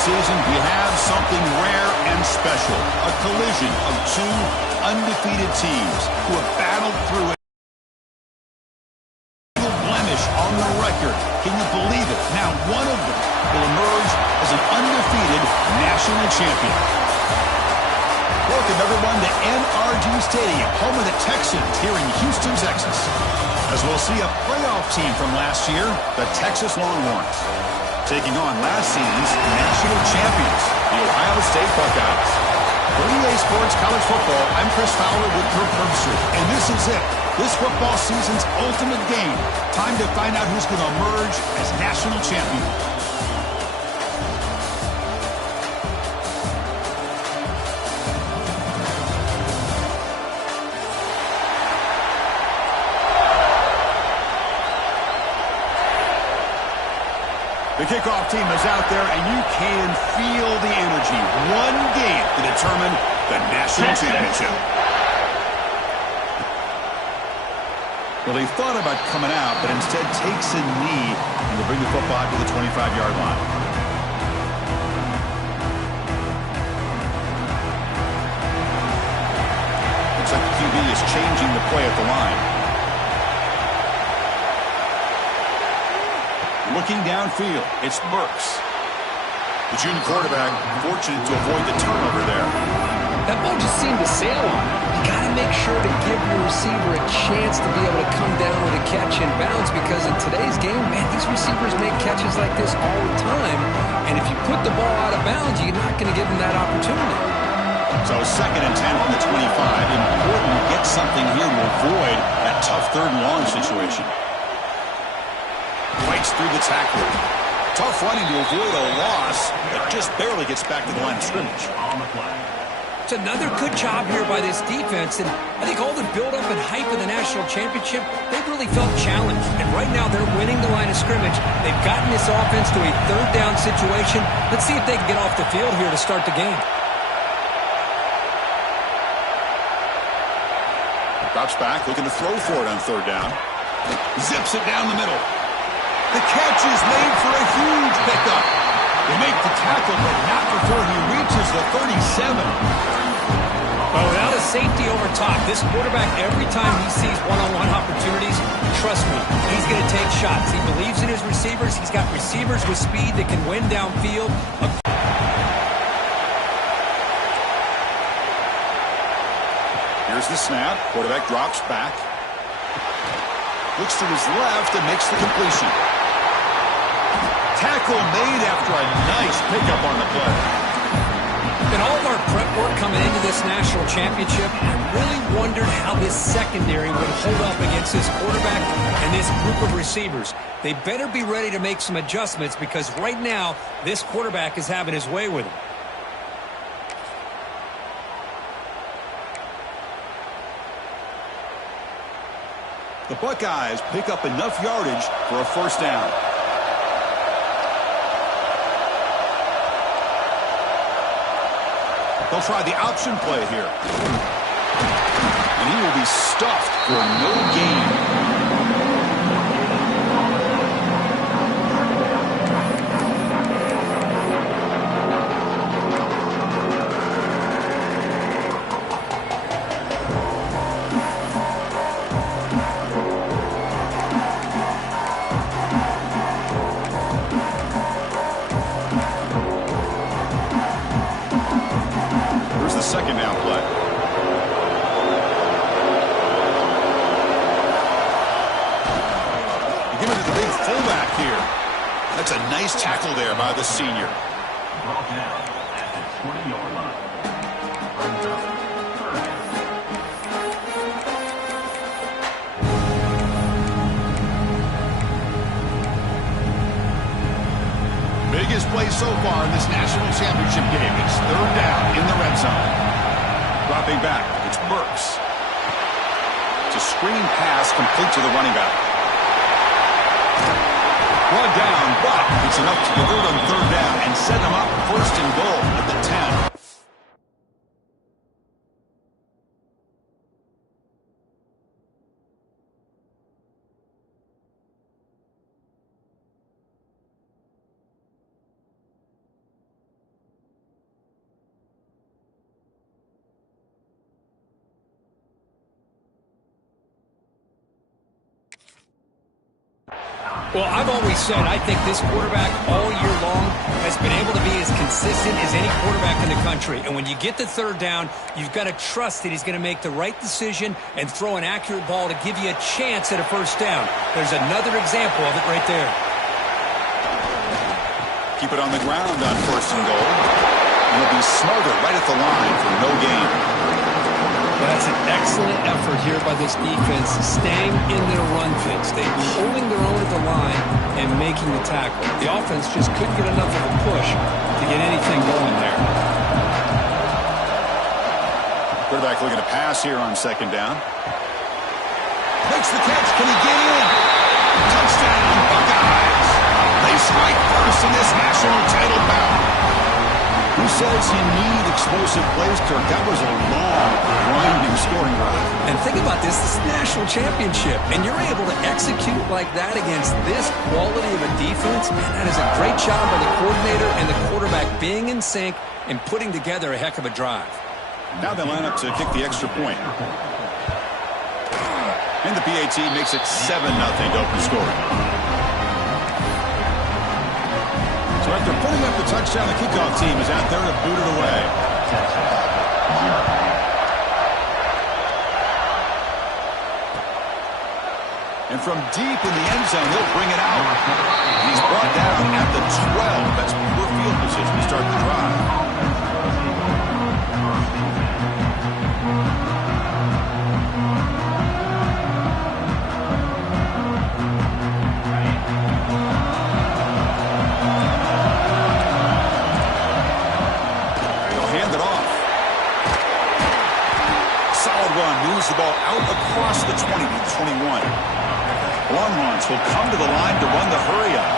season, we have something rare and special. A collision of two undefeated teams who have battled through it. Blemish on the record. Can you believe it? Now one of them will emerge as an undefeated national champion. Welcome, everyone, to NRG Stadium, home of the Texans here in Houston, Texas. As we'll see a playoff team from last year, the Texas Longhorns, taking on last season's national champions, the Ohio State Buckeyes. For EA Sports College Football, I'm Chris Fowler with Kirk Herbstreit, and this is it. This football season's ultimate game. Time to find out who's going to emerge as national champion. The kickoff team is out there, and you can feel the energy. One game to determine the national championship. Well, he thought about coming out, but instead takes a knee and will bring the football to the 25-yard line. Looks like the QB is changing the play at the line. Looking downfield, it's Burks. The junior quarterback fortunate to avoid the turnover there. That ball just seemed to sail on. You got to make sure to give your receiver a chance to be able to come down with a catch and bounce, because in today's game, man, these receivers make catches like this all the time. And if you put the ball out of bounds, you're not going to give them that opportunity. So 2nd and 10 from the 25. Important to get something here to avoid that tough 3rd and long situation. Fights through the tackler. Tough running to avoid a loss, but just barely gets back to the line of scrimmage. It's another good job here by this defense, and I think all the build-up and hype of the national championship, they really felt challenged. And right now they're winning the line of scrimmage. They've gotten this offense to a 3rd down situation. Let's see if they can get off the field here to start the game. Drops back, looking to throw for it on 3rd down. Zips it down the middle. The catch is made for a huge pickup. They make the tackle, but not before he reaches the 37. Well, without a safety over top, this quarterback, every time he sees one-on-one opportunities, trust me, he's going to take shots. He believes in his receivers. He's got receivers with speed that can win downfield. Here's the snap. Quarterback drops back. Looks to his left and makes the completion. Tackle made after a nice pickup on the play. In all of our prep work coming into this national championship, I really wondered how this secondary would hold up against this quarterback and this group of receivers. They better be ready to make some adjustments, because right now, this quarterback is having his way with him. The Buckeyes pick up enough yardage for a 1st down. They'll try the option play here. And he will be stuffed for no gain. Second down play. You give it to the big fullback here. That's a nice tackle there by the senior. Ball down at the 20-yard line. Brings up 3rd. Biggest play so far in this national championship game. It's 3rd down in the red zone. Dropping back, it's Burks. It's a screen pass complete to the running back. Brought down, but it's enough to convert on 3rd down and set him up 1st and goal at the 10. Well, I've always said I think this quarterback all year long has been able to be as consistent as any quarterback in the country. And when you get the third down, you've got to trust that he's going to make the right decision and throw an accurate ball to give you a chance at a first down. There's another example of it right there. Keep it on the ground on 1st and goal. And he'll be smothered right at the line for no gain. That's an excellent effort here by this defense, staying in their run fits. They're holding their own at the line and making the tackle. The offense just couldn't get enough of a push to get anything going there. Quarterback looking to pass here on 2nd down. Makes the catch. Can he get in? Touchdown, Buckeyes. They strike first in this national title bout. Who says you need explosive plays, Kirk? That was a long, grinding scoring drive. And think about this. This is a national championship, and you're able to execute like that against this quality of a defense. Man, that is a great job by the coordinator and the quarterback being in sync and putting together a heck of a drive. Now they line up to kick the extra point. And the PAT makes it 7-0 to open the score. So after putting up the touchdown, the kickoff team is out there to boot it away. And from deep in the end zone, he'll bring it out. He's brought down at the 12. That's poor field position to start the drive. The ball out across the 20 to 21. Longhorns will come to the line to run the hurry-up.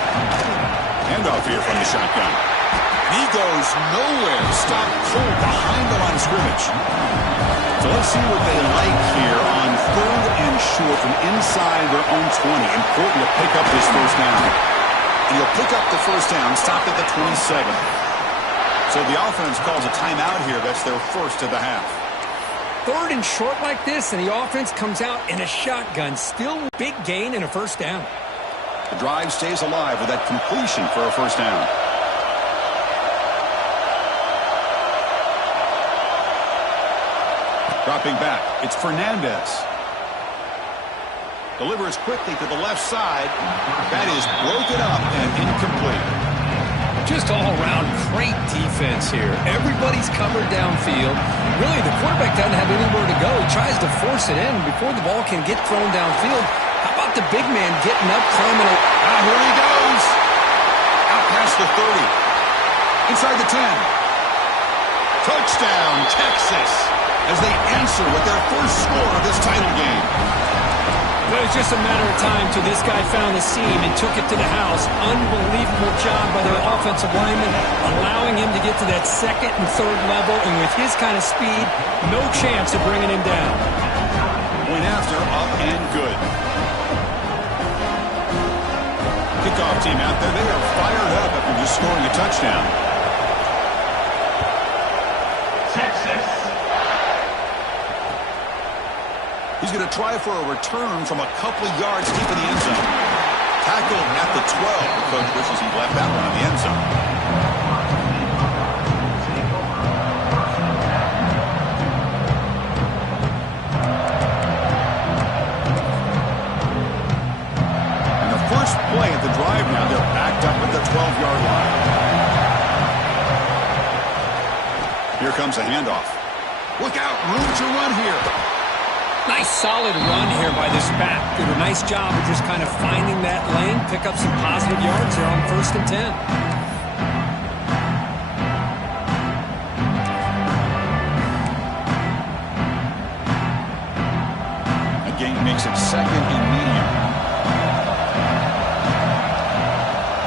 Handoff here from the shotgun. He goes nowhere. Stop cold behind the line of scrimmage. So let's see what they like here on 3rd and short from inside their own 20. Important to pick up this first down. And he'll pick up the first down, stop at the 27. So the offense calls a timeout here. That's their first of the half. 3rd and short like this, and the offense comes out in a shotgun. Still big gain and a first down. The drive stays alive with that completion for a first down. Dropping back, it's Fernandez. Delivers quickly to the left side. That is broken up and incomplete. Just all-around great defense here. Everybody's covered downfield. Really, the quarterback doesn't have anywhere to go. He tries to force it in before the ball can get thrown downfield. How about the big man getting up, climbing up? Here he goes. Out past the 30. Inside the 10. Touchdown, Texas, as they answer with their first score of this title game. It was just a matter of time till this guy found the seam and took it to the house. Unbelievable job by the offensive lineman, allowing him to get to that 2nd and 3rd level, and with his kind of speed, no chance of bringing him down. Point after, up and good. Kickoff team out there, they are fired up after just scoring a touchdown. Texas. He's going to try for a return from a couple of yards deep in the end zone. Tackled at the 12. Coach wishes he left that one in the end zone. And the first play at the drive now, they're backed up at the 12-yard line. Here comes a handoff. Look out, room to run here. Nice solid run here by this back. Did a nice job of just kind of finding that lane, pick up some positive yards there on 1st and 10. A gain makes it 2nd and medium.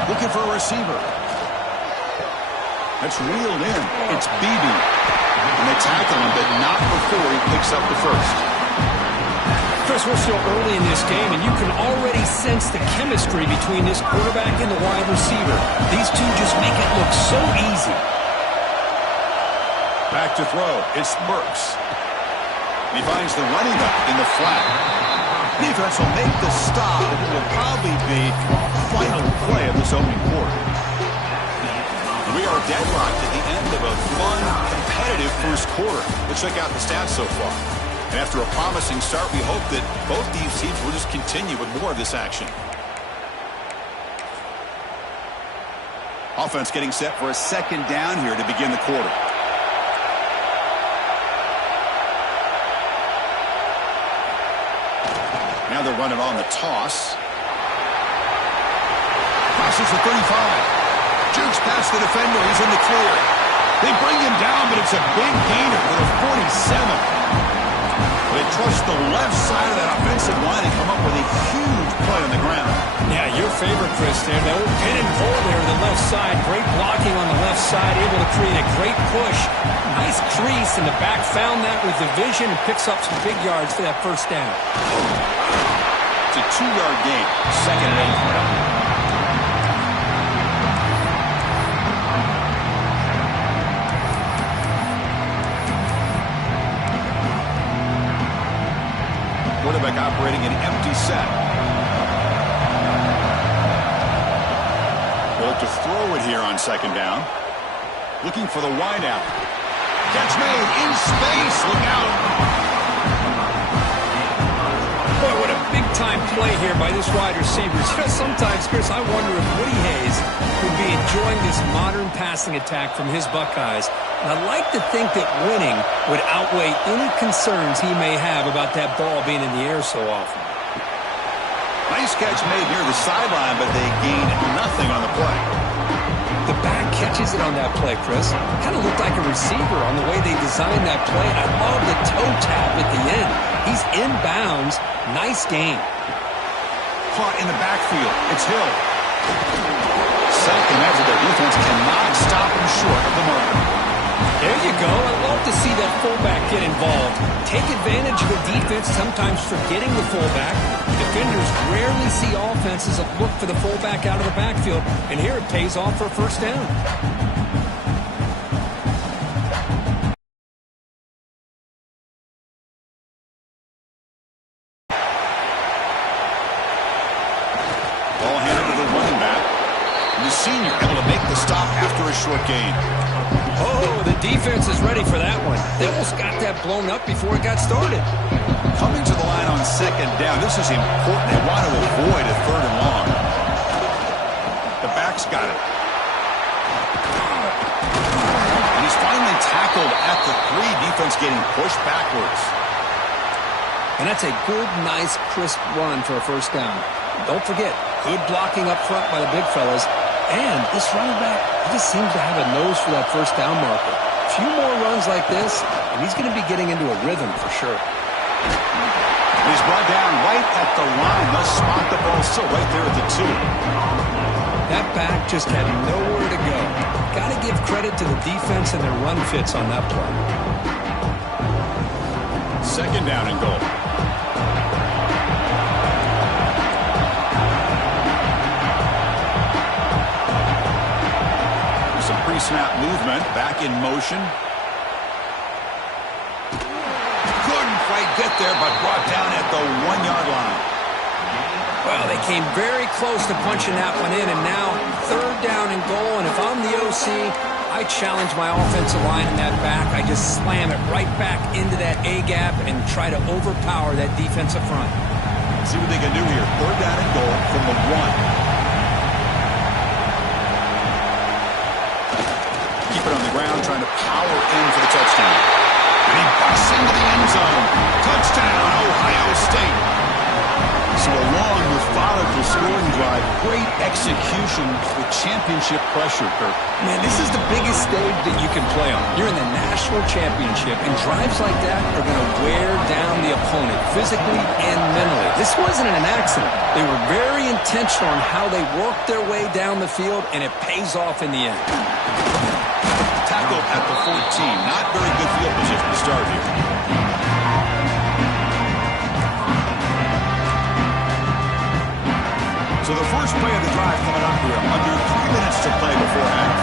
Looking for a receiver. That's reeled in. It's Beebe. And they tackle him, but not before he picks up the first. Chris, we're still early in this game, and you can already sense the chemistry between this quarterback and the wide receiver. These two just make it look so easy. Back to throw. It's Burks. He finds the running back in the flat. Defense will make the stop. It will probably be final play of this opening quarter. We are deadlocked at the end of a fun, competitive first quarter. Let's check out the stats so far. And after a promising start, we hope that both these teams will just continue with more of this action. Offense getting set for a second down here to begin the quarter. Now they're running on the toss. Crosses the 35. Jukes past the defender. He's in the clear. They bring him down, but it's a big gainer for the 47. They trust the left side of that offensive line and come up with a huge play on the ground. Yeah, your favorite, Chris, there. The old pin and pull there to the left side. Great blocking on the left side, able to create a great push. Nice crease, and the back found that with the vision and picks up some big yards for that first down. It's a 2-yard gain. Second and 8. Quarterback operating an empty set. They'll look to throw it here on second down. Looking for the wide out. Catch made in space. Look out. Boy, what a big-time play here by this wide receiver. Sometimes, Chris, I wonder if Woody Hayes would be enjoying this modern passing attack from his Buckeyes. And I'd like to think that winning would outweigh any concerns he may have about that ball being in the air so often. Nice catch made near the sideline, but they gained nothing on the play. The back catches it on that play, Chris. Kind of looked like a receiver on the way they designed that play. I love the toe tap at the end. He's inbounds. Nice game. Caught in the backfield. It's Hill. Second after their defense cannot stop him short of the marker. There you go. I love to see that fullback get involved. Take advantage of the defense, sometimes forgetting the fullback. Defenders rarely see offenses that look for the fullback out of the backfield, and here it pays off for a first down. Ball handed to the running back. And the senior able to make the stop after a short gain. Oh, the defense is ready for that one. They almost got that blown up before it got started. Coming to the line on second down. This is important. They want to avoid a third and long. The back's got it. And he's finally tackled at the 3. Defense getting pushed backwards. And that's a good, nice, crisp run for a first down. Don't forget, good blocking up front by the big fellas. And this running back, he just seems to have a nose for that first down marker. A few more runs like this, and he's going to be getting into a rhythm for sure. He's brought down right at the line. They'll spot the ball still right there at the 2. That back just had nowhere to go. Got to give credit to the defense and their run fits on that play. Second down and goal. Pre-snap movement, back in motion. Couldn't quite get there, but brought down at the 1-yard line. Well, they came very close to punching that one in, and now third down and goal. And if I'm the OC, I challenge my offensive line in that back. I just slam it right back into that A-gap and try to overpower that defensive front. See what they can do here. Third down and goal from the 1. Keep it on the ground, trying to power in for the touchdown. And he busts into the end zone. Touchdown, Ohio State. So a long, methodical scoring drive. Great execution with championship pressure, Kirk. Man, this is the biggest stage that you can play on. You're in the national championship, and drives like that are going to wear down the opponent physically and mentally. This wasn't an accident. They were very intentional on how they worked their way down the field, and it pays off in the end. Tackle at the 14. Not very good field position to start here. So the first play of the drive coming up here. Under 3 minutes to play before half.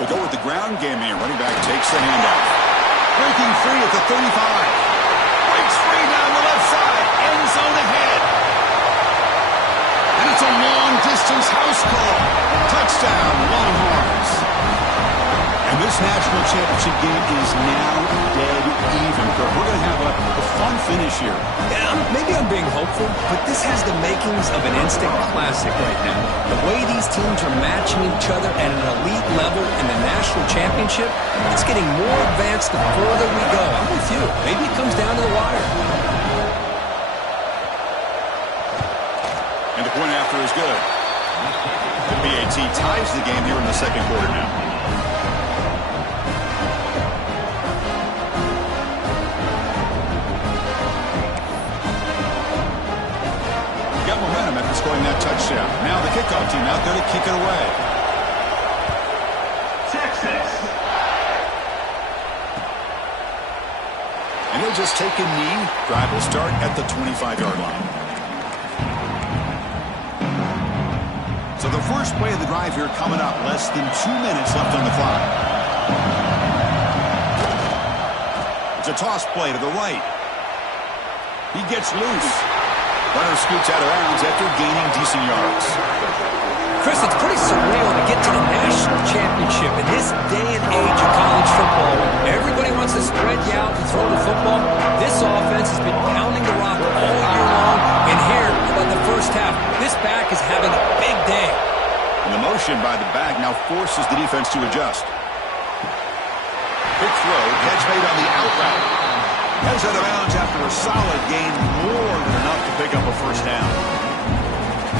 They'll go with the ground game here. Running back takes the handoff. Breaking free at the 35. Breaks free down the left side. End zone ahead. And it's a long-distance house call. Touchdown, Longhorns. And this national championship game is now dead even. We're going to have a fun finish here. Yeah, maybe I'm being hopeful, but this has the makings of an instant classic right now. The way these teams are matching each other at an elite level in the national championship, it's getting more advanced the further we go. I'm with you. Maybe it comes down to the wire. And the point after is good. The BAT ties the game here in the second quarter now. Got momentum after scoring that touchdown. Now the kickoff team out there to kick it away. Texas. And he'll just take a knee. Drive will start at the 25-yard line. So the first play of the drive here coming up. Less than 2 minutes left on the clock. It's a toss play to the right. He gets loose. Runner scoots out of bounds after gaining decent yards. Chris, it's pretty surreal to get to the national championship in this day and age of college football. Everybody wants to spread you out and throw the football. This offense has been pounding the rock all year long. And here, about the first half, this back is having a big day. And the motion by the back now forces the defense to adjust. Quick throw, catch made on the out route. Heads out of bounds after a solid gain, more than enough to pick up a first down.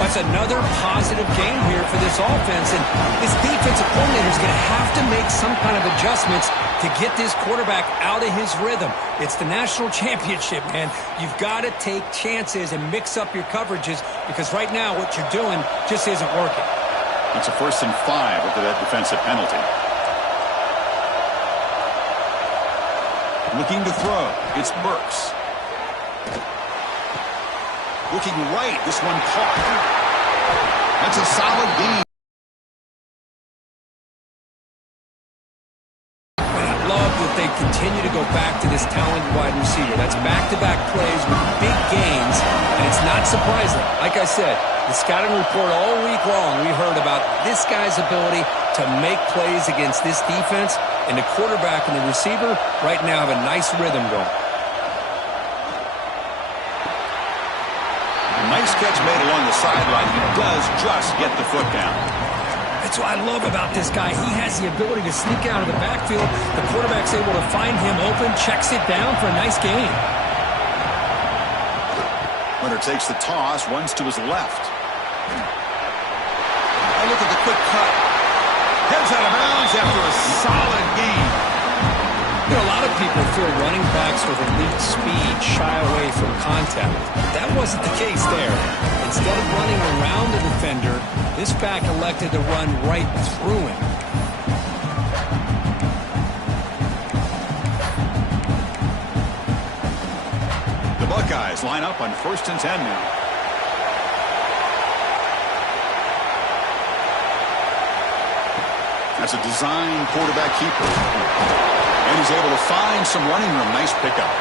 That's another positive game here for this offense, and this defensive coordinator is going to have to make some kind of adjustments to get this quarterback out of his rhythm. It's the national championship, man. You've got to take chances and mix up your coverages because right now what you're doing just isn't working. It's a 1st and 5 after that defensive penalty. Looking to throw. It's Burks. Looking right. This one caught. That's a solid gain. I love that they continue to go back to this talented wide receiver. That's back-to-back plays with big gains, and it's not surprising. Like I said, the scouting report all week long, we heard about this guy's ability to make plays against this defense, and the quarterback and the receiver right now have a nice rhythm going. Nice catch made along the sideline. He does just get the foot down. That's what I love about this guy. He has the ability to sneak out of the backfield. The quarterback's able to find him open, checks it down for a nice gain. Runner takes the toss, runs to his left. Oh, look at the quick cut. Heads out of bounds after a solid gain. You know, a lot of people feel running backs with elite speed shy away from contact. That wasn't the case there. Instead of running around the defender, this back elected to run right through him. The Buckeyes line up on 1st and 10 now. That's a design quarterback keeper. And he's able to find some running room. Nice pickup.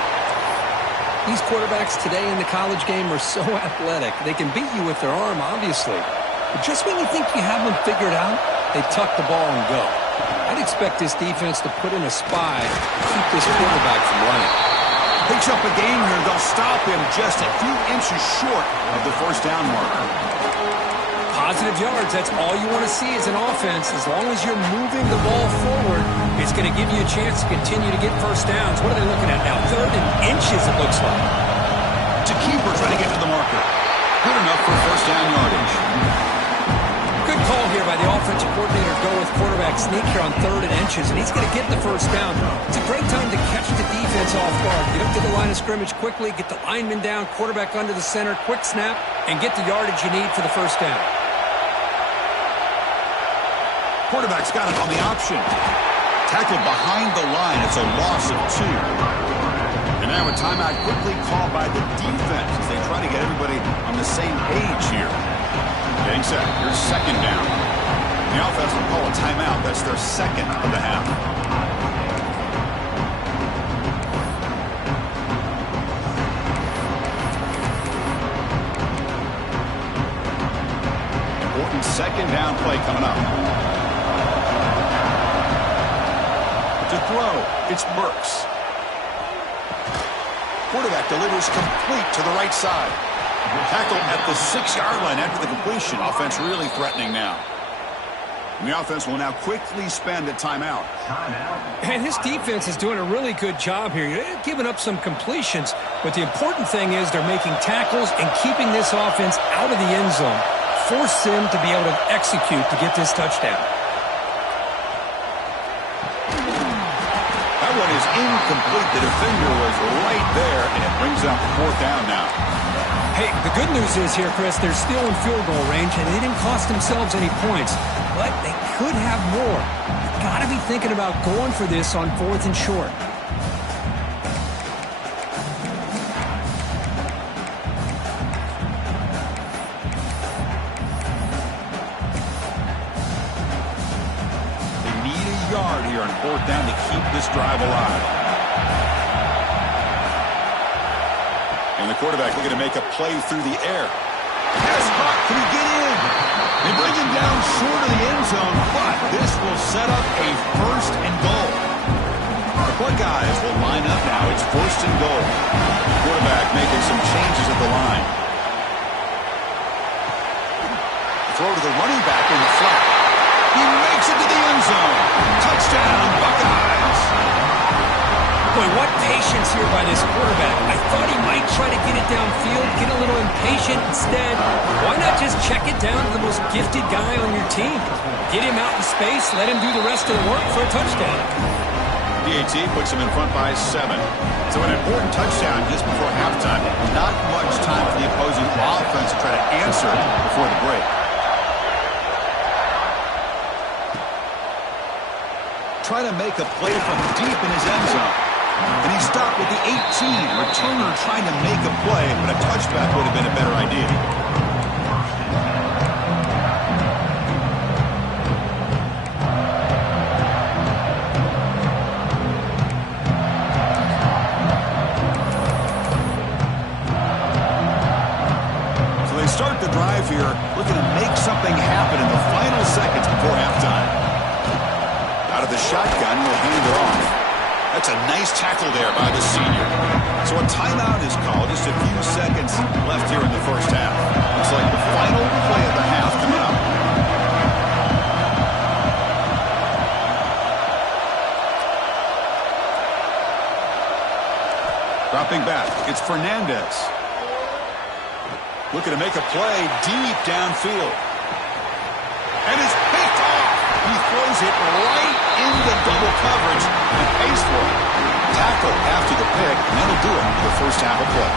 These quarterbacks today in the college game are so athletic. They can beat you with their arm, obviously. But just when you think you have them figured out, they tuck the ball and go. I'd expect this defense to put in a spy to keep this quarterback from running. Picks up a game here. They'll stop him just a few inches short of the first down marker. Positive yards, that's all you want to see as an offense. As long as you're moving the ball forward, it's going to give you a chance to continue to get first downs. What are they looking at now? 3rd and inches, it looks like. To keeper trying to get to the marker. Good enough for first down yardage. Good call here by the offensive coordinator to go with quarterback sneak here on 3rd and inches, and he's going to get the first down. It's a great time to catch the defense off guard. Get up to the line of scrimmage quickly, get the lineman down, quarterback under the center, quick snap, and get the yardage you need for the first down. Quarterback's got it on the option. Tackled behind the line. It's a loss of 2. And now a timeout quickly called by the defense as they try to get everybody on the same page here. Getting set. Here's 2nd down. The offense will call a timeout. That's their 2nd of the half. second down play coming up. To throw, it's Burks. Quarterback delivers complete to the right side. Tackle at the 6-yard line after the completion. Offense really threatening now. And the offense will now quickly spend a timeout. And this defense is doing a really good job here. They're giving up some completions, but the important thing is they're making tackles and keeping this offense out of the end zone. Force them to be able to execute to get this touchdown. That one is incomplete. The defender was right there, and it brings up 4th down now. Hey, the good news is here, Chris, they're still in field goal range, and they didn't cost themselves any points. But they could have more. You've got to be thinking about going for this on 4th and short. They need a yard here on 4th down to keep this drive alive. And the quarterback looking to make a play through the air. Pass caught. Can he get in? They bring him down short of the end zone, but this will set up a 1st and goal. The Buckeyes will line up now. It's 1st and goal. Quarterback making some changes at the line. Throw to the running back in the flat. He makes it to the end zone. Touchdown, Buckeyes. Boy, what patience here by this quarterback. I thought he might try to get it downfield, get a little impatient. Instead, why not just check it down to the most gifted guy on your team? Get him out in space, let him do the rest of the work for a touchdown. DAT puts him in front by 7. So an important touchdown just before halftime. Not much time for the opposing offense to try to answer before the break. Trying to make a play from deep in his end zone. And he stopped with the 18. Returner trying to make a play, but a touchback would have been a better idea. So they start the drive here, looking to make something happen in the final seconds before halftime. Out of the shotgun, he'll hand it off. That's a nice tackle there by the senior. So a timeout is called. Just a few seconds left here in the first half. Looks like the final play of the half coming up. Dropping back, it's Fernandez. Looking to make a play deep downfield. And it's picked off. He throws it right into double coverage and pays for it. Tackle after the pick, and that'll do it for the first half of play.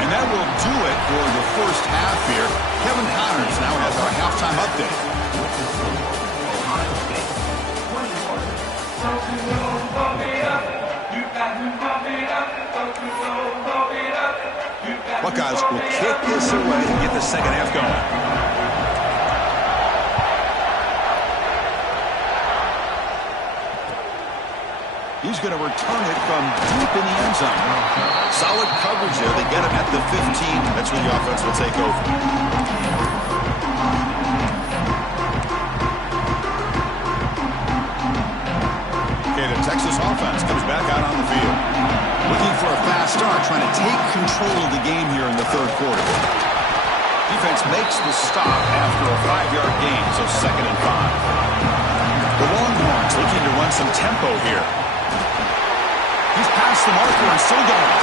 And that will do it for the first half here. Kevin Connors now has our halftime update. Buckeyes will kick this away and get the second half going. He's going to return it from deep in the end zone. Solid coverage there. They get him at the 15. That's where the offense will take over. Okay, the Texas offense comes back out on the field. Looking for a fast start, trying to take control of the game here in the third quarter. Defense makes the stop after a 5-yard gain, so 2nd and 5. The Longhorns looking to run some tempo here. He's past the marker and still going.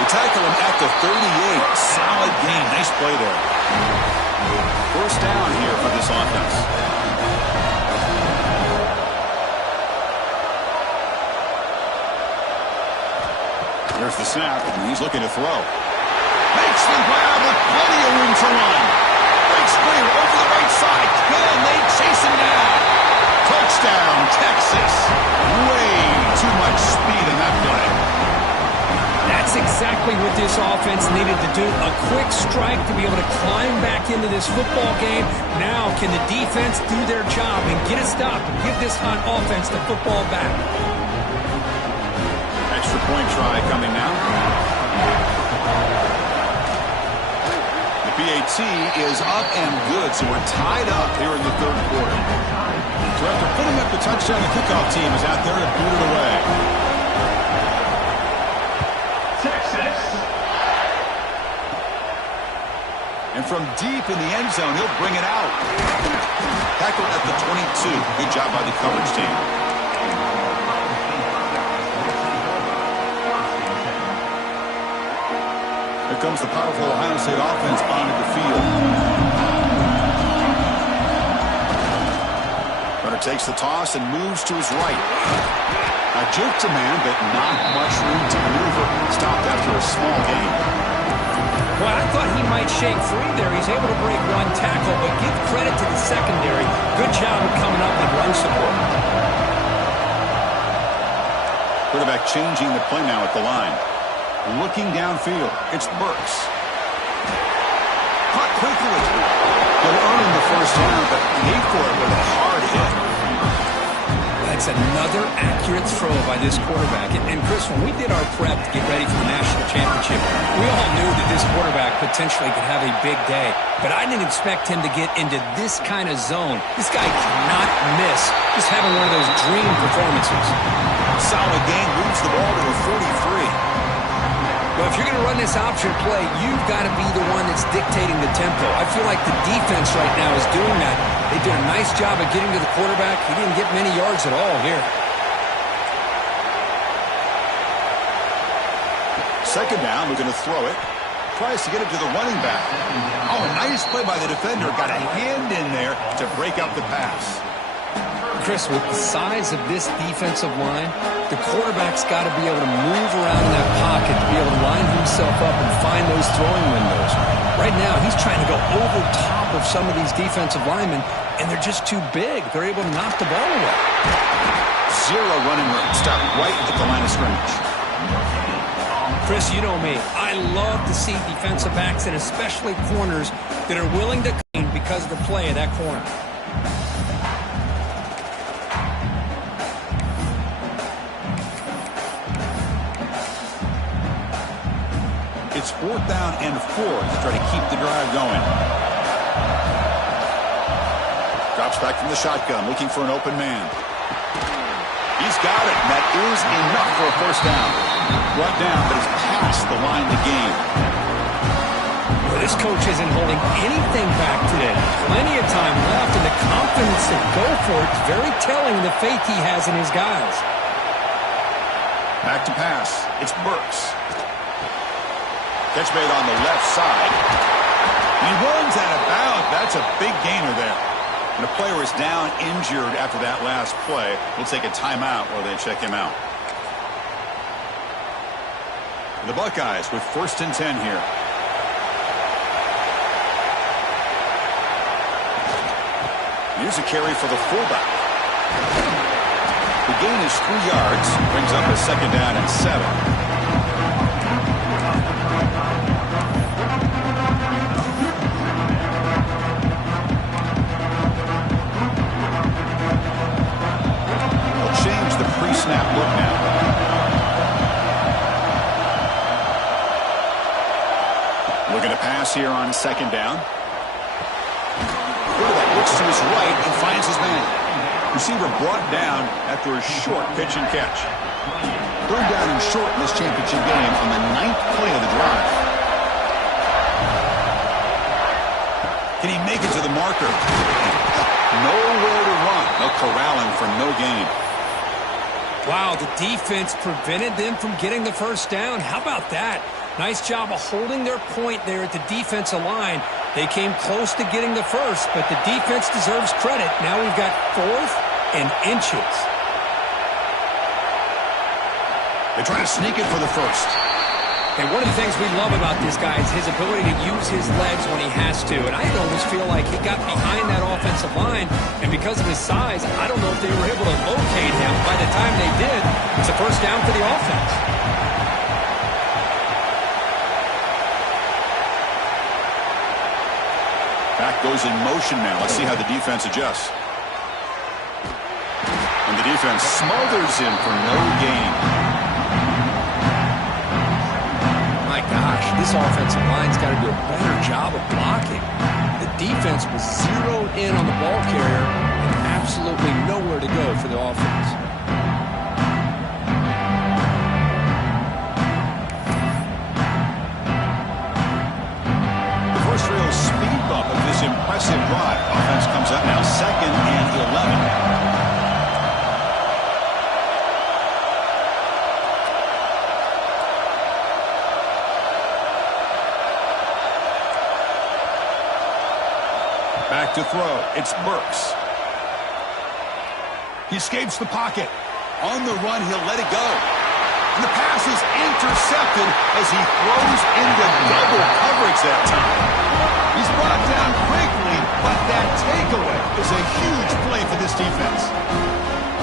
They tackle him at the 38. Solid gain. Nice play there. First down here for this offense. There's the snap, and he's looking to throw. Makes the grab with plenty of room to run. Breaks free over the right side. Can they chase him down? Touchdown, Texas. Way too much speed in that play. That's exactly what this offense needed to do. A quick strike to be able to climb back into this football game. Now can the defense do their job and get a stop and give this hot offense the football back? Extra point try coming now. The PAT is up and good, so we're tied up here in the third quarter. So after putting up the touchdown, the kickoff team is out there to boot it away. Texas. And from deep in the end zone, he'll bring it out. Tackled at the 22. Good job by the coverage team. Here comes the powerful Ohio State offense onto the field. Runner takes the toss and moves to his right. A juke to man, but not much room to maneuver. Stopped after a small gain. Well, I thought he might shake free there. He's able to break one tackle, but give credit to the secondary. Good job of coming up with run support. Quarterback changing the play now at the line. Looking downfield, it's Burks. Caught quickly. He'll earn the first down, but paid for it with a hard hit. That's another accurate throw by this quarterback. And Chris, when we did our prep to get ready for the national championship, we all knew that this quarterback potentially could have a big day. But I didn't expect him to get into this kind of zone. This guy cannot miss. Just having one of those dream performances. Solid game, moves the ball to a 43. Well, if you're going to run this option play, you've got to be the one that's dictating the tempo. I feel like the defense right now is doing that. They did a nice job of getting to the quarterback. He didn't get many yards at all here. Second down, we're going to throw it. Tries to get it to the running back. Oh, nice play by the defender. Got a hand in there to break up the pass. Chris, with the size of this defensive line, the quarterback's got to be able to move around in that pocket to be able to line himself up and find those throwing windows. Right now, he's trying to go over top of some of these defensive linemen, and they're just too big. They're able to knock the ball away. Zero running room. Stop right at the line of scrimmage. Chris, you know me. I love to see defensive backs and especially corners that are willing to clean because of the play of that corner. It's 4th down and 4 to try to keep the drive going. Drops back from the shotgun, looking for an open man. He's got it, and that is enough for a first down. Brought down, but it's past the line to gain. Well, this coach isn't holding anything back today. Plenty of time left, and the confidence to go for it is very telling of the faith he has in his guys. Back to pass. It's Burks. Catch made on the left side. He runs out of bounds. That's a big gainer there. And the player is down injured after that last play. We'll take a timeout while they check him out. The Buckeyes with 1st and 10 here. Here's a carry for the fullback. The gain is 3 yards. Brings up a 2nd down and 7. Snap look now. Looking to pass here on 2nd down. Quarterback looks to his right and finds his man. Receiver brought down after a short pitch and catch. 3rd down and short in this championship game on the 9th play of the drive. Can he make it to the marker? Nowhere to run. They'll corral him for no gain. Wow, the defense prevented them from getting the first down. How about that? Nice job of holding their point there at the defensive line. They came close to getting the first, but the defense deserves credit. Now we've got 4th and inches. They try to sneak it for the first. And one of the things we love about this guy is his ability to use his legs when he has to. And I almost feel like he got behind that offensive line, and because of his size, I don't know if they were able to locate him. By the time they did, it's a first down for the offense. Back goes in motion now. Let's see how the defense adjusts. And the defense smothers him for no gain. My gosh, this offensive line's got to do a better job of blocking. defense was zeroed in on the ball carrier and absolutely nowhere to go for the offense. The first real speed bump of this impressive drive. Offense comes up now 2nd and 11. Back to throw. It's Burks. He escapes the pocket. On the run, he'll let it go. And the pass is intercepted as he throws into double coverage that time. He's brought down quickly, but that takeaway is a huge play for this defense.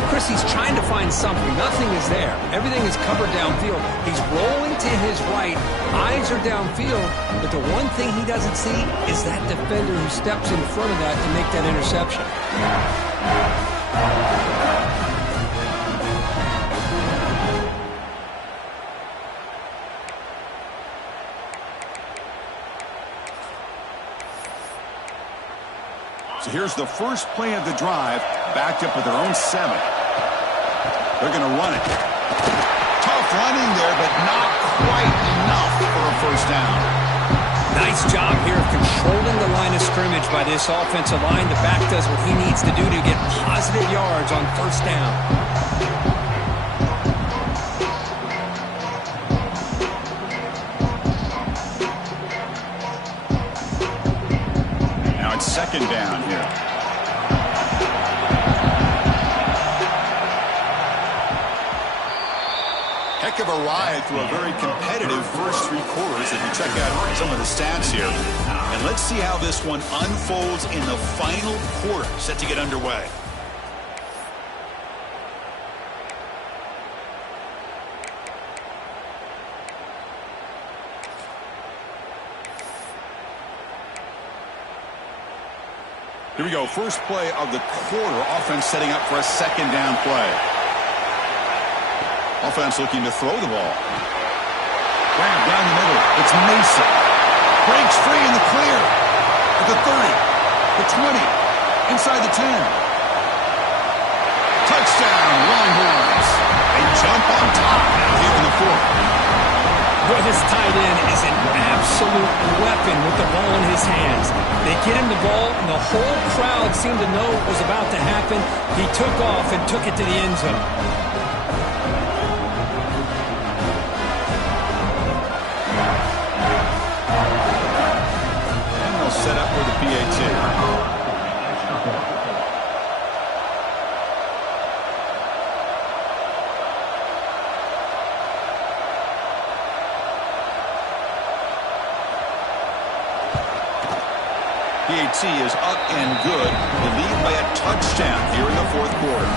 Chris, he's trying to find something. Nothing is there. Everything is covered downfield. He's rolling to his right. Eyes are downfield. But the one thing he doesn't see is that defender who steps in front of that to make that interception. So here's the first play of the drive, backed up at their own 7. They're going to run it. Tough running there, but not quite enough for a first down. Nice job here of controlling the line of scrimmage by this offensive line. The back does what he needs to do to get positive yards on first down. Now it's 2nd down here. Heck of a ride through a very competitive first 3 quarters as we check out some of the stats here. And let's see how this one unfolds in the final quarter, set to get underway. Here we go, first play of the quarter. Offense setting up for a 2nd down play. Offense looking to throw the ball. Grab down the middle. It's Mason. Breaks free in the clear. At the 30. The 20. Inside the 10. Touchdown, Longhorns. They jump on top here in the 4th. Boy, this tight end is an absolute weapon with the ball in his hands. They get him the ball, and the whole crowd seemed to know what was about to happen. He took off and took it to the end zone. And they'll set up for the PAT. PAT is up and good. They lead by a touchdown here in the 4th quarter.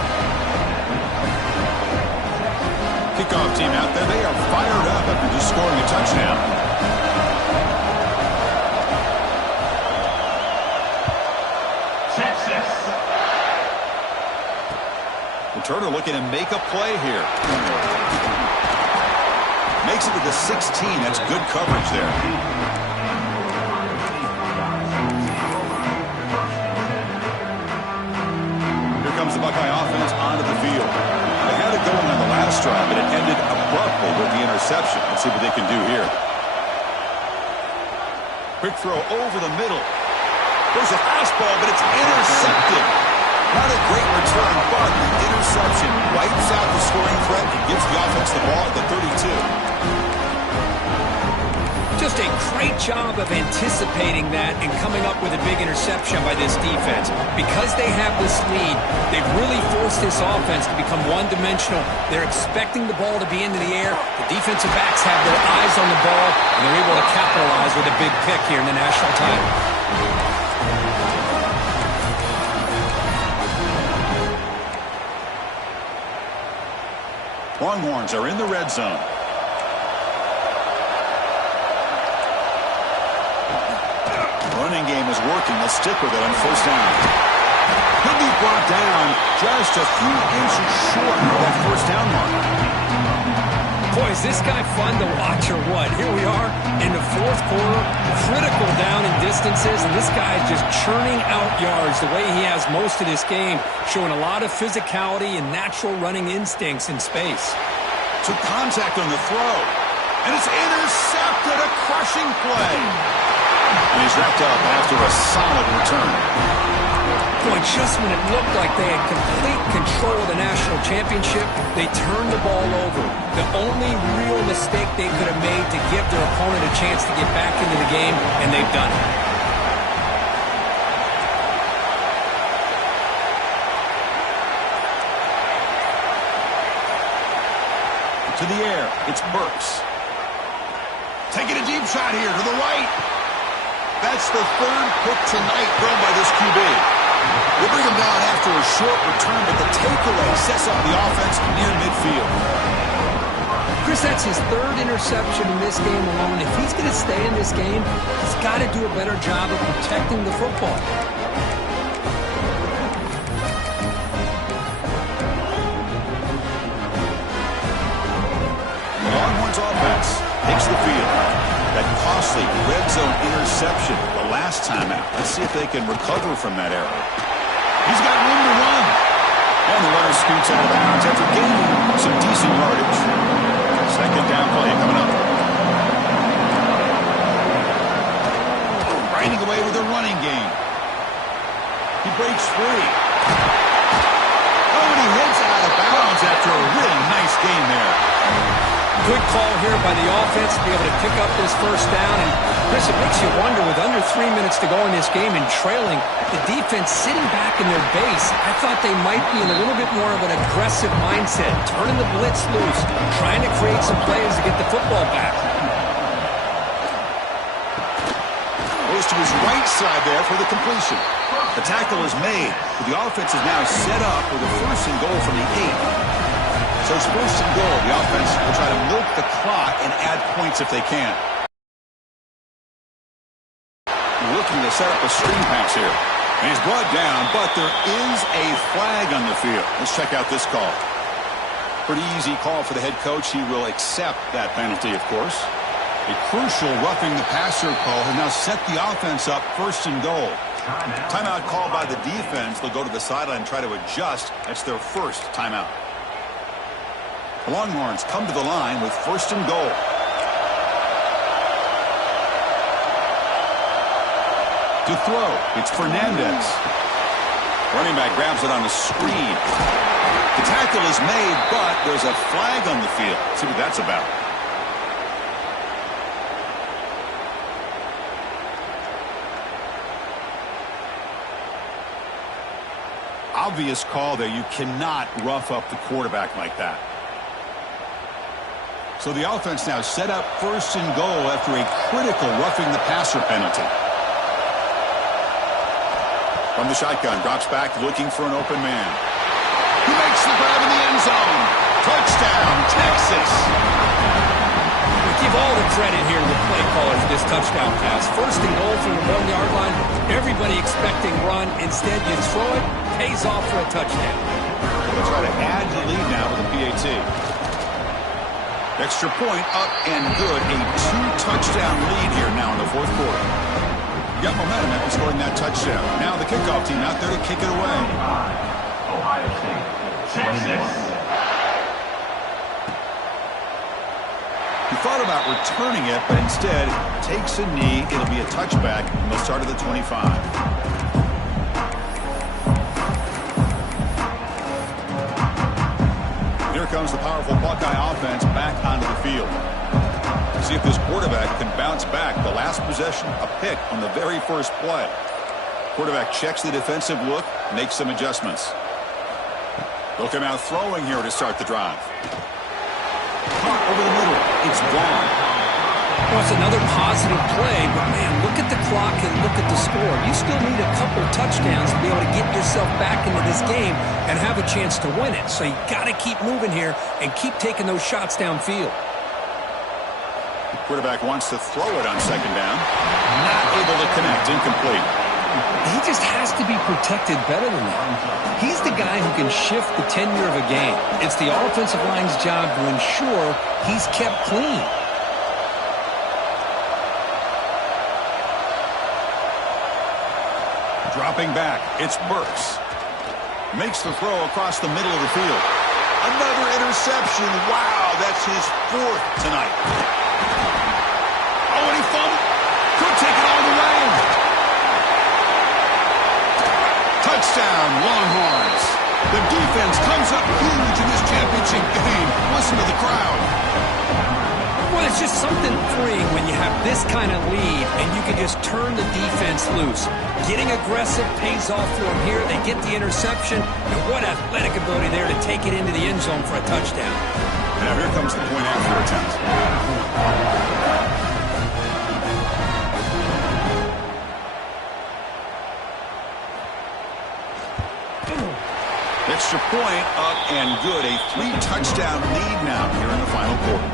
Kickoff team out there. They are fired up after just scoring a touchdown. Texas. Returner looking to make a play here. Makes it to the 16. That's good coverage there. Comes the Buckeye offense onto the field. They had it going on the last drive, but it ended abruptly with the interception. Let's see what they can do here. Quick throw over the middle. There's a fastball, but it's intercepted. Not a great return, but the interception wipes out the scoring threat and gives the offense the ball at the 32. Just a great job of anticipating that and coming up with a big interception by this defense. Because they have this lead, they've really forced this offense to become one-dimensional. They're expecting the ball to be into the air. The defensive backs have their eyes on the ball, and they're able to capitalize with a big pick here in the national title. Longhorns are in the red zone. Running game is working. They'll stick with it on first down. He'll be brought down just a few inches short of that first down mark. Boy, is this guy fun to watch or what? Here we are in the 4th quarter. Critical down and distances, and this guy is just churning out yards the way he has most of this game, showing a lot of physicality and natural running instincts in space. Took contact on the throw, and it's intercepted, a crushing play. And he's wrapped up after a solid return. Boy, just when it looked like they had complete control of the national championship, they turned the ball over. The only real mistake they could have made to give their opponent a chance to get back into the game, and they've done it. To the air, it's Burks. Taking a deep shot here to the right. That's the third pick tonight thrown by this QB. They bring him down after a short return, but the takeaway sets up the offense near midfield. Chris, that's his third interception in this game alone. If he's going to stay in this game, he's got to do a better job of protecting the football. Longhorns offense takes the field. That costly red zone interception the last time out. Let's see if they can recover from that error. He's got room to run. And the runner scoots out of bounds after gaining some decent yardage. Second down play coming up. Riding away with a running game. He breaks free. Oh, and he heads out of bounds after a really nice game there. Good call here by the offense to be able to pick up this first down. And, Chris, it makes you wonder, with under 3 minutes to go in this game and trailing, the defense sitting back in their base, I thought they might be in a little bit more of an aggressive mindset, turning the blitz loose, trying to create some plays to get the football back. Goes to his right side there for the completion. The tackle is made, but the offense is now set up with a first and goal from the 8. So it's first and goal. The offense will try to milk the clock and add points if they can. Looking to set up a screen pass here. And he's brought down, but there is a flag on the field. Let's check out this call. Pretty easy call for the head coach. He will accept that penalty, of course. A crucial roughing the passer call has now set the offense up first and goal. Timeout called by the defense. They'll go to the sideline and try to adjust. That's their first timeout. The Longhorns come to the line with first and goal. To throw, it's Fernandez. Running back grabs it on the screen. The tackle is made, but there's a flag on the field. Let's see what that's about. Obvious call there. You cannot rough up the quarterback like that. So the offense now set up first and goal after a critical roughing the passer penalty. From the shotgun, drops back looking for an open man. He makes the grab in the end zone. Touchdown, Texas. We give all the credit here to the play caller for this touchdown pass. First and goal from the 1 yard line. Everybody expecting run. Instead, you throw it, pays off for a touchdown. They'll try to add to the lead now with a PAT. Extra point up and good. A 2-touchdown lead here now in the fourth quarter. Got momentum after scoring that touchdown. Now the kickoff team out there to kick it away. Ohio State, 6-6. He thought about returning it, but instead takes a knee. It'll be a touchback, and they'll start at the 25. Here comes the powerful Buckeye offense back onto the field. See if this quarterback can bounce back. The last possession, a pick on the very first play. Quarterback checks the defensive look, makes some adjustments. They'll come out throwing here to start the drive. Caught over the middle. It's gone. Well, it's another positive play, but man, look at the clock and look at the score. You still need a couple touchdowns to be able to get yourself back into this game and have a chance to win it. So you got to keep moving here and keep taking those shots downfield. The quarterback wants to throw it on second down. Not able to connect. Incomplete. He just has to be protected better than that. He's the guy who can shift the tenure of a game. It's the offensive line's job to ensure he's kept clean. Dropping back, it's Burks. Makes the throw across the middle of the field. Another interception. Wow, that's his 4th tonight. Oh, and he fumbled. Could take it all the way. Touchdown, Longhorns. The defense comes up huge in this championship game. Listen to the crowd. Well, it's just something freeing when you have this kind of lead and you can just turn the defense loose. Getting aggressive pays off for them here. They get the interception, and what athletic ability there to take it into the end zone for a touchdown. Now here comes the point after attempt. Extra point up and good. A 3-touchdown lead now here in the final quarter.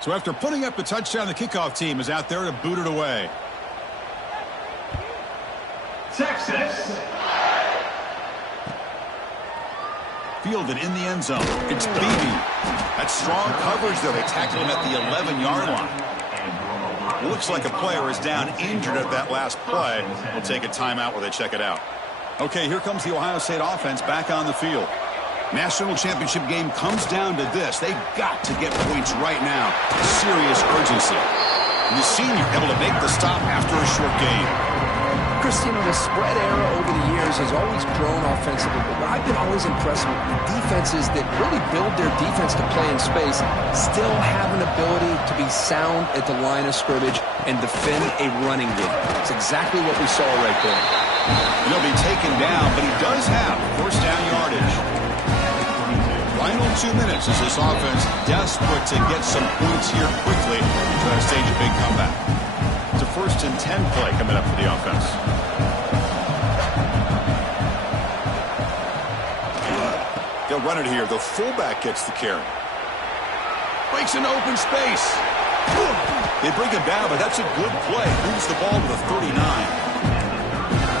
So after putting up the touchdown, the kickoff team is out there to boot it away. Texas. Fielded in the end zone. It's Beebe. That's strong coverage, though. They tackled him at the 11-yard line. Looks like a player is down injured at that last play. We'll take a timeout while they check it out. Okay, here comes the Ohio State offense back on the field. National championship game comes down to this. They've got to get points right now. Serious urgency. And the senior able to make the stop after a short game. Chris, you know, the spread era over the years has always grown offensively, but I've been always impressed with the defenses that really build their defense to play in space, still have an ability to be sound at the line of scrimmage and defend a running game. It's exactly what we saw right there. He'll be taken down, but he does have first down yardage. Final 2 minutes as this offense desperate to get some points here quickly to try to stage a big comeback. It's a 1st and 10 play coming up for the offense. They'll run it here. The fullback gets the carry. Breaks into open space. They bring him down, but that's a good play. Moves the ball to the 39.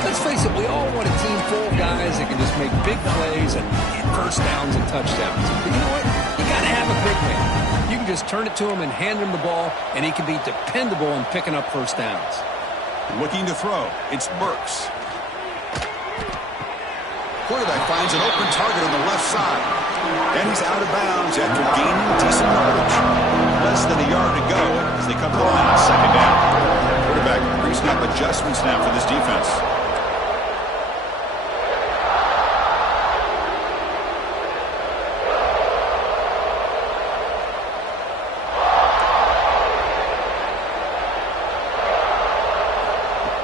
Let's face it, we all want a team full of guys that can just make big plays and get first downs and touchdowns. But you know what? You got to have a big man. You can just turn it to him and hand him the ball, and he can be dependable in picking up first downs. Looking to throw. It's Burks. Quarterback finds an open target on the left side. And he's out of bounds after gaining decent yardage. Less than a yard to go as they come to the line on second down. Quarterback greasing up adjustments now for this defense.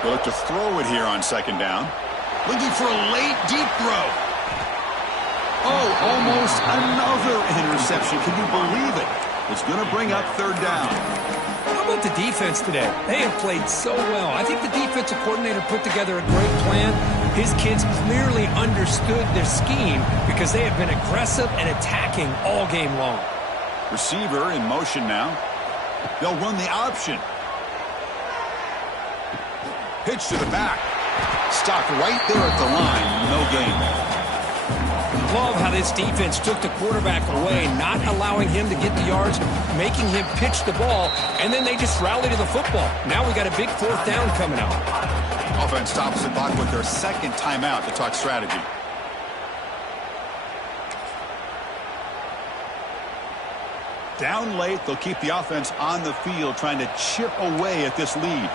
They look to throw it here on second down. Looking for a late deep throw. Oh, almost another interception. Can you believe it? It's going to bring up third down. How about the defense today? They have played so well. I think the defensive coordinator put together a great plan. His kids clearly understood their scheme because they have been aggressive and attacking all game long. Receiver in motion now. They'll run the option. Pitch to the back. Stopped right there at the line. No gain. Love how this defense took the quarterback away, not allowing him to get the yards, making him pitch the ball, and then they just rally to the football. Now we got a big fourth down coming out. Offense stops the clock with their second timeout to talk strategy. Down late, they'll keep the offense on the field trying to chip away at this lead.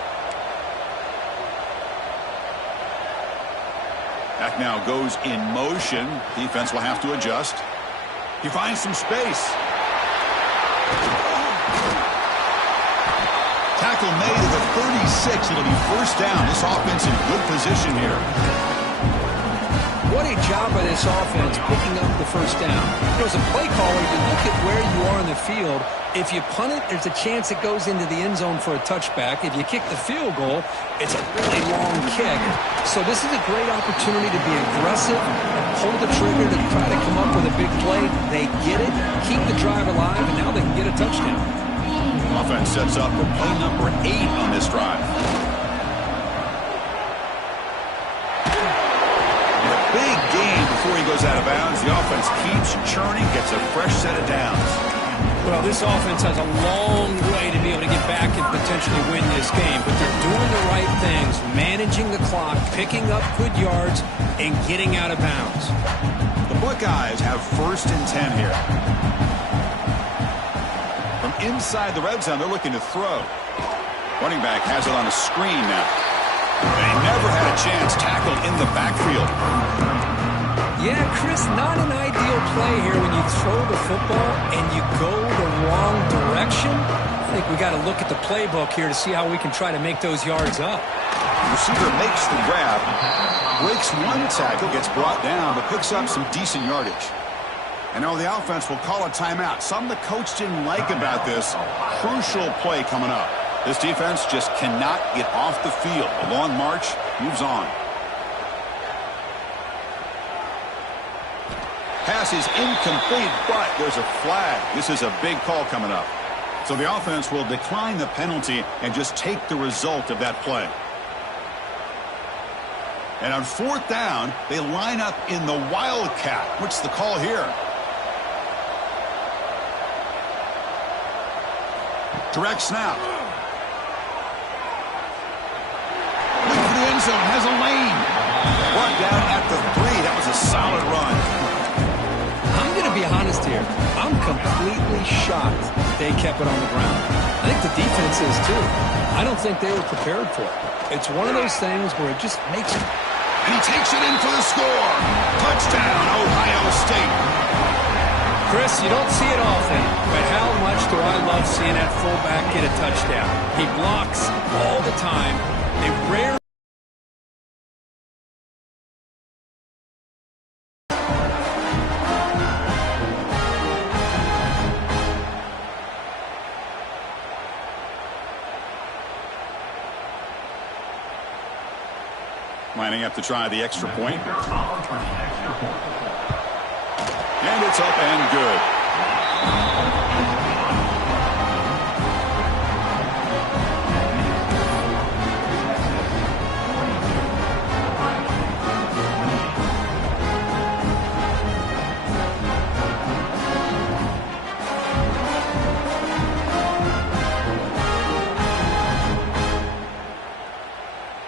Back now goes in motion. Defense will have to adjust. He finds some space. Tackle made at the 36. It'll be first down. This offense in good position here. What a job job by this offense picking up the first down. You know, as a play caller, you look at where you are in the field. If you punt it, there's a chance it goes into the end zone for a touchback. If you kick the field goal, it's a really long kick. So this is a great opportunity to be aggressive, pull the trigger to try to come up with a big play. They get it, keep the drive alive, and now they can get a touchdown. Offense sets up for play number 8 on this drive. And a big gain before he goes out of bounds. The offense keeps churning, gets a fresh set of downs. Well, this offense has a long way to be able to get back and potentially win this game, but they're doing the right things, managing the clock, picking up good yards, and getting out of bounds. The Buckeyes have 1st and 10 here. From inside the red zone, they're looking to throw. Running back has it on a screen now. They never had a chance tackled in the backfield. Yeah, Chris, not an ideal play here when you throw the football and you go the wrong direction. I think we got to look at the playbook here to see how we can try to make those yards up. The receiver makes the grab, breaks one tackle, gets brought down, but picks up some decent yardage. And now the offense will call a timeout. Something the coach didn't like about this. Crucial play coming up. This defense just cannot get off the field. A long march moves on. Pass is incomplete, but there's a flag. This is a big call coming up. So the offense will decline the penalty and just take the result of that play. And on 4th down, they line up in the Wildcat. What's the call here? Direct snap. Looking for the end zone, has a lane. Brought down at the 3. That was a solid run. I'm going to be honest here. I'm completely shocked they kept it on the ground. I think the defense is too. I don't think they were prepared for it. It's one of those things where it just makes it. And he takes it in for the score. Touchdown, Ohio State. Chris, you don't see it often, but how much do I love seeing that fullback get a touchdown? He blocks all the time. They rarely. Lining up to try the extra point. And it's up and good.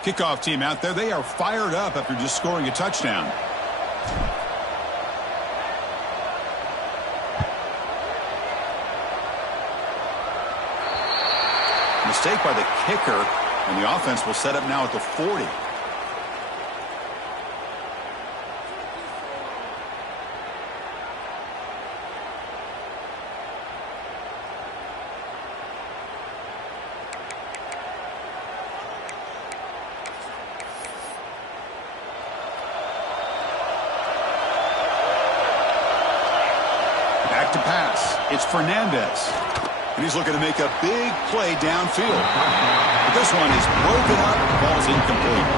Kickoff team out there, they are fired up after just scoring a touchdown. Mistake by the kicker, and the offense will set up now at the 40. Back to pass. It's Fernandez. And he's looking to make a big play downfield. But this one is broken up. The ball is incomplete.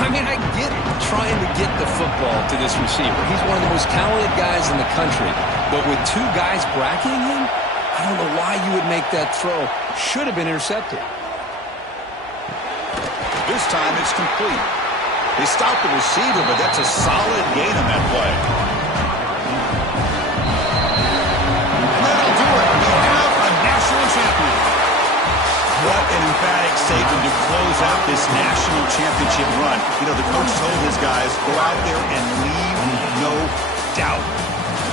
I mean, I get trying to get the football to this receiver. He's one of the most talented guys in the country. But with 2 guys bracketing him, I don't know why you would make that throw. Should have been intercepted. This time it's complete. They stopped the receiver, but that's a solid gain on that play. What an emphatic statement to close out this national championship run. You know, the coach told his guys, go out there and leave no doubt.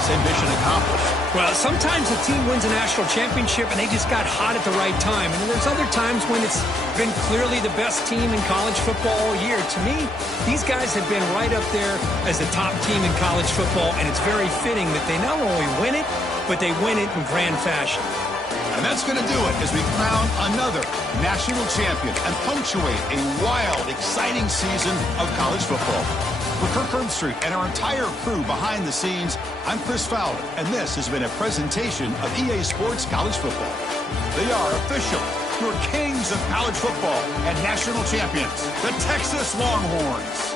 Same mission accomplished. Well, sometimes a team wins a national championship and they just got hot at the right time. And there's other times when it's been clearly the best team in college football all year. To me, these guys have been right up there as the top team in college football, and it's very fitting that they not only win it, but they win it in grand fashion. A And that's going to do it as we crown another national champion and punctuate a wild, exciting season of college football. For Kirk Herbstreit and our entire crew behind the scenes, I'm Chris Fowler, and this has been a presentation of EA Sports College Football. They are official, your kings of college football and national champions, the Texas Longhorns.